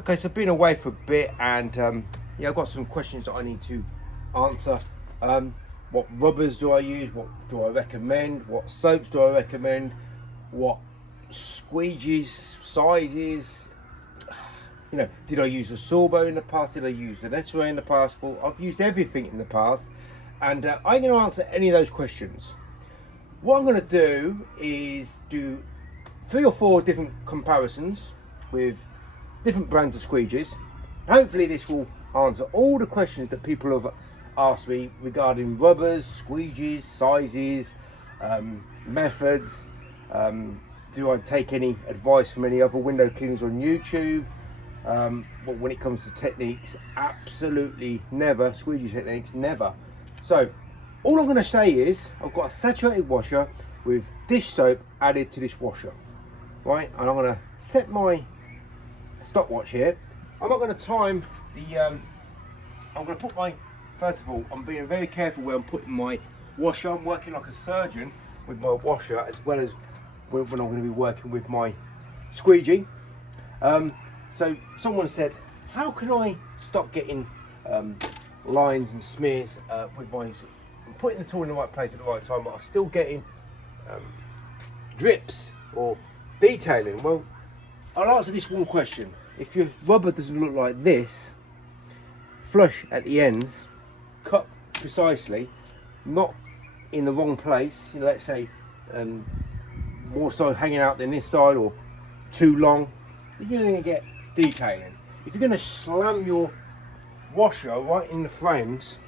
Okay, so I've been away for a bit, and yeah, I've got some questions that I need to answer. What rubbers do I use? What do I recommend? What soaps do I recommend? What squeegees, sizes? You know, did I use a Sorbo in the past? Did I use an Esra in the past? Well, I've used everything in the past, and I'm going to answer any of those questions. What I'm going to do is do 3 or 4 different comparisons with different brands of squeegees. Hopefully this will answer all the questions that people have asked me regarding rubbers, squeegees, sizes, methods. Do I take any advice from any other window cleaners on YouTube? But when it comes to techniques, absolutely never. Squeegee techniques, never. So all I'm going to say is I've got a saturated washer with dish soap added to this washer, right? And I'm going to set my stopwatch here. I'm not going to time the I'm going to put my, first of all, I'm being very careful where I'm putting my washer. I'm working like a surgeon with my washer, as well as when I'm going to be working with my squeegee. So someone said, how can I stop getting lines and smears with my, I'm putting the tool in the right place at the right time, but I'm still getting drips or detailing? Well, I'll answer this one question. If your rubber doesn't look like this, flush at the ends, cut precisely, not in the wrong place, you know, let's say more so hanging out than this side or too long, you're going to get detailing. If you're going to slam your washer right in the frames,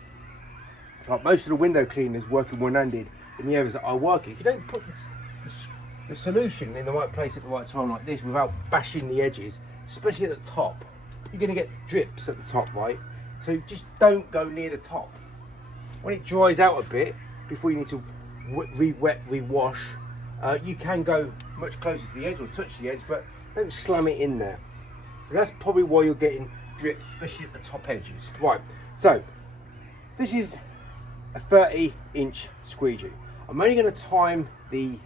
like most of the window cleaners working one-handed in the areas that I work in, if you don't put the solution in the right place at the right time like this without bashing the edges, especially at the top, you're going to get drips at the top, right? So just don't go near the top. When it dries out a bit before you need to re-wet, re-wash, you can go much closer to the edge or touch the edge, but don't slam it in there. So that's probably why you're getting drips, especially at the top edges. Right, so this is a 30-inch squeegee. I'm only going to time the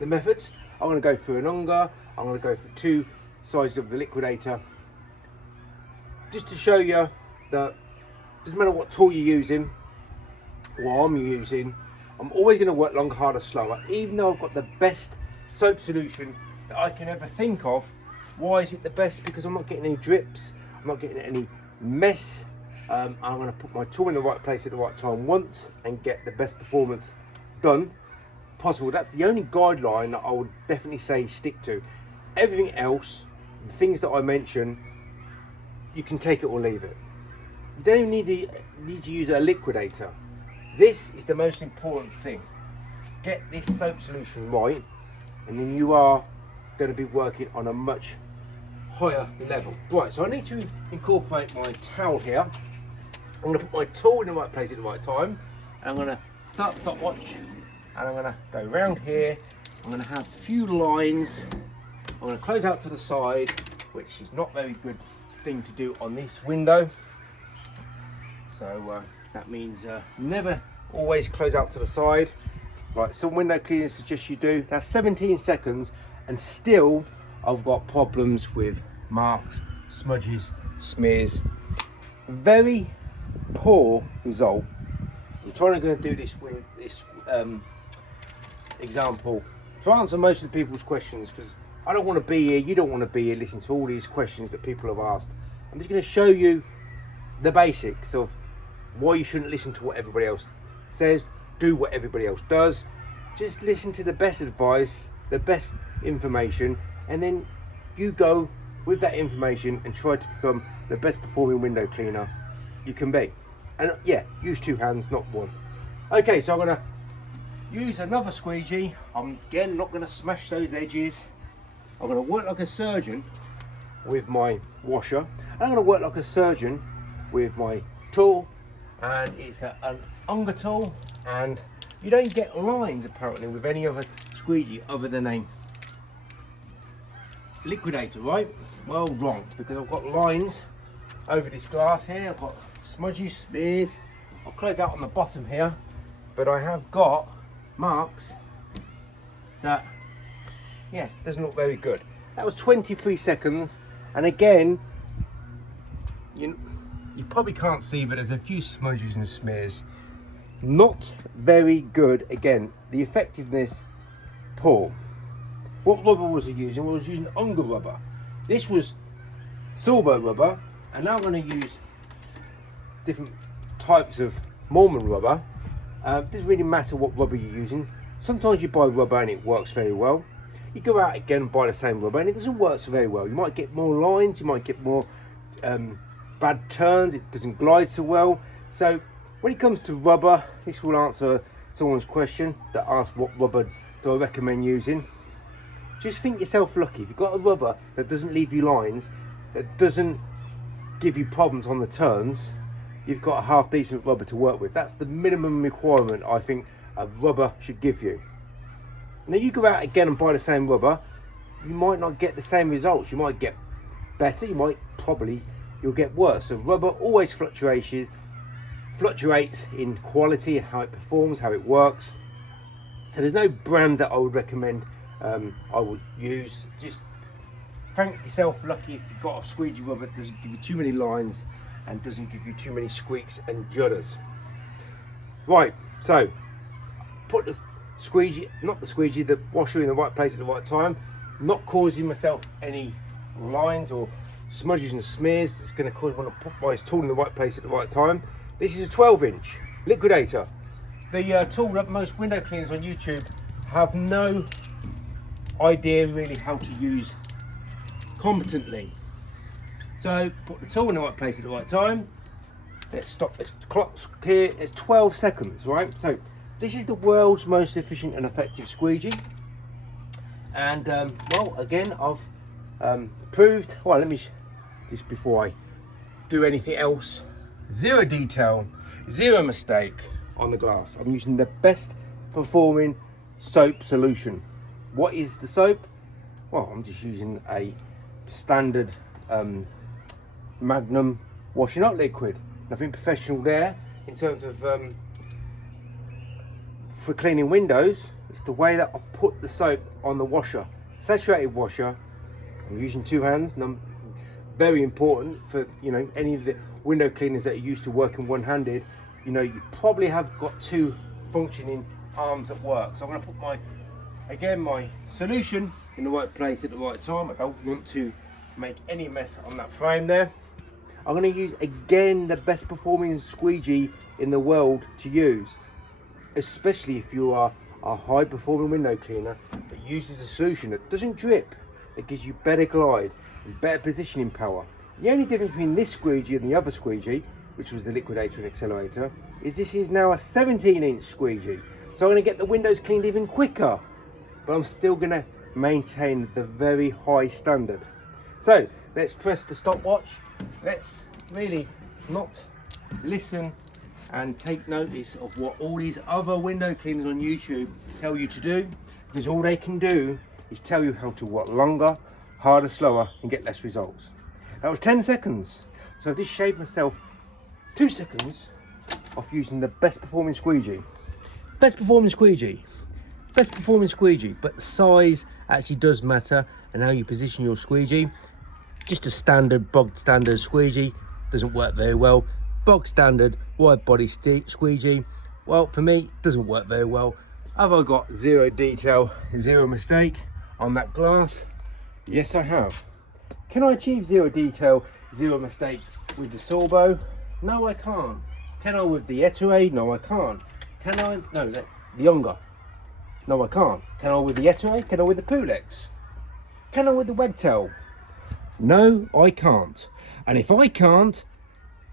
methods. I'm going to go through an unger. I'm going to go for 2 sizes of the liquidator, just to show you that doesn't matter what tool you're using, what I'm using, I'm always going to work longer, harder, slower. Even though I've got the best soap solution that I can ever think of. Why is it the best? Because I'm not getting any drips, I'm not getting any mess. I'm going to put my tool in the right place at the right time once and get the best performance done possible. That's the only guideline that I would definitely say stick to. Everything else, the things that I mentioned, you can take it or leave it. You don't even need to use a liquidator. This is the most important thing. Get this soap solution right, and then you are going to be working on a much higher level. Right, so I need to incorporate my towel here. I'm going to put my tool in the right place at the right time, and I'm going to start the stopwatch, and I'm going to go around here. I'm going to have a few lines. I'm going to close out to the side, which is not a very good thing to do on this window. So that means never always close out to the side. Right, some window cleaners suggest you do. That's 17 seconds, and still I've got problems with marks, smudges, smears. Very poor result. I'm trying to do this with this example to answer most of the people's questions, because I don't want to be here, you don't want to be here listening to all these questions that people have asked. I'm just going to show you the basics of why you shouldn't listen to what everybody else says, do what everybody else does. Just listen to the best advice, the best information, and then you go with that information and try to become the best performing window cleaner you can be. And yeah, use 2 hands, not 1. Okay, so I'm going to use another squeegee. I'm again not going to smash those edges. I'm going to work like a surgeon with my washer, and I'm going to work like a surgeon with my tool, and it's an unger tool, and you don't get lines apparently with any other squeegee other than a liquidator, right? Well, wrong, because I've got lines over this glass here. I've got smudgy smears. I'll close out on the bottom here, but I have got marks that, yeah, doesn't look very good. That was 23 seconds, And again, you probably can't see, but there's a few smudges and smears. Not very good. Again, the effectiveness poor. What rubber was I using? Well, I was using Unger rubber. This was Silbo rubber, and now I'm going to use different types of Mormon rubber. It doesn't really matter what rubber you're using. Sometimes you buy rubber and it works very well. You go out again and buy the same rubber and it doesn't work so very well. You might get more lines, you might get more bad turns, it doesn't glide so well. So when it comes to rubber, this will answer someone's question that asks what rubber do I recommend using. Just think yourself lucky. If you've got a rubber that doesn't leave you lines, that doesn't give you problems on the turns, you've got a half decent rubber to work with. That's the minimum requirement I think a rubber should give you. Now you go out again and buy the same rubber, you might not get the same results. You might get better, you'll get worse. So rubber always fluctuates in quality and how it performs, how it works. So there's no brand that I would recommend I would use. Just thank yourself lucky if you've got a squeegee rubber that doesn't give you too many lines and doesn't give you too many squeaks and judders. Right, so put the the washer in the right place at the right time, not causing myself any lines or smudges and smears. It's going to cause me to put my tool in the right place at the right time. This is a 12-inch liquidator. The tool that most window cleaners on YouTube have no idea really how to use competently. So put the tool in the right place at the right time. Let's stop the clock here. It's 12 seconds, right? So this is the world's most efficient and effective squeegee. And well, again, I've proved, well, let me just before I do anything else, zero detail, zero mistake on the glass. I'm using the best performing soap solution. What is the soap? Well, I'm just using a standard Magnum washing up liquid. Nothing professional there in terms of for cleaning windows. It's the way that I put the soap on the washer, saturated washer. I'm using two hands. Very important for any of the window cleaners that are used to working one-handed. You probably have got two functioning arms at work. So I'm going to put my solution in the right place at the right time. I don't want to make any mess on that frame there. I'm going to use again the best performing squeegee in the world to use, especially if you are a high performing window cleaner that uses a solution that doesn't drip, that gives you better glide and better positioning power. The only difference between this squeegee and the other squeegee, which was the liquidator and accelerator, is this is now a 17-inch squeegee. So I'm going to get the windows cleaned even quicker, but I'm still going to maintain the very high standard. So let's press the stopwatch. Let's really not listen and take notice of what all these other window cleaners on YouTube tell you to do, because all they can do is tell you how to work longer, harder, slower, and get less results. That was 10 seconds. So I've just shaved myself 2 seconds off using the best performing squeegee. Best performing squeegee. Best performing squeegee, but the size actually does matter and how you position your squeegee. Just a standard, bog standard squeegee doesn't work very well. Bog standard wide body squeegee, well, for me, doesn't work very well. Have I got zero detail, zero mistake on that glass? Yes, I have. Can I achieve zero detail, zero mistake with the Silbo? No, I can't. Can I with the Etere? No, I can't. Can I? No, the Unger. No, I can't. Can I with the Etere? Can I with the Pulex? Can I with the Wagtail? No, I can't. And if I can't,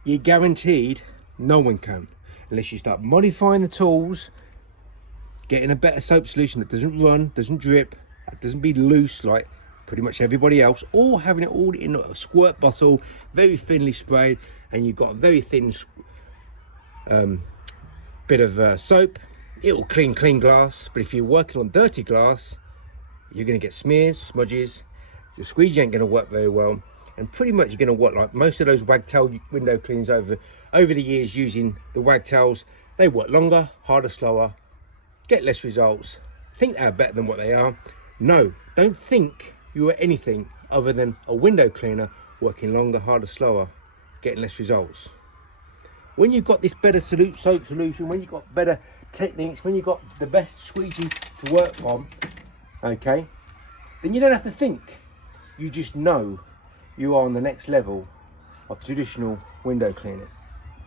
you're guaranteed no one can, unless you start modifying the tools, getting a better soap solution that doesn't run, doesn't drip, doesn't be loose like pretty much everybody else, or having it all in a squirt bottle, very thinly sprayed, and you've got a very thin bit of soap. It will clean glass, but if you're working on dirty glass, you're going to get smears, smudges. The squeegee ain't going to work very well, and pretty much you're going to work like most of those Wagtail window cleaners over the years using the Wagtails. They work longer, harder, slower, get less results, think they're better than what they are. No, don't think you are anything other than a window cleaner working longer, harder, slower, getting less results. When you've got this better soap solution, when you've got better techniques, when you've got the best squeegee to work from, okay, then you don't have to think. You just know you are on the next level of traditional window cleaning.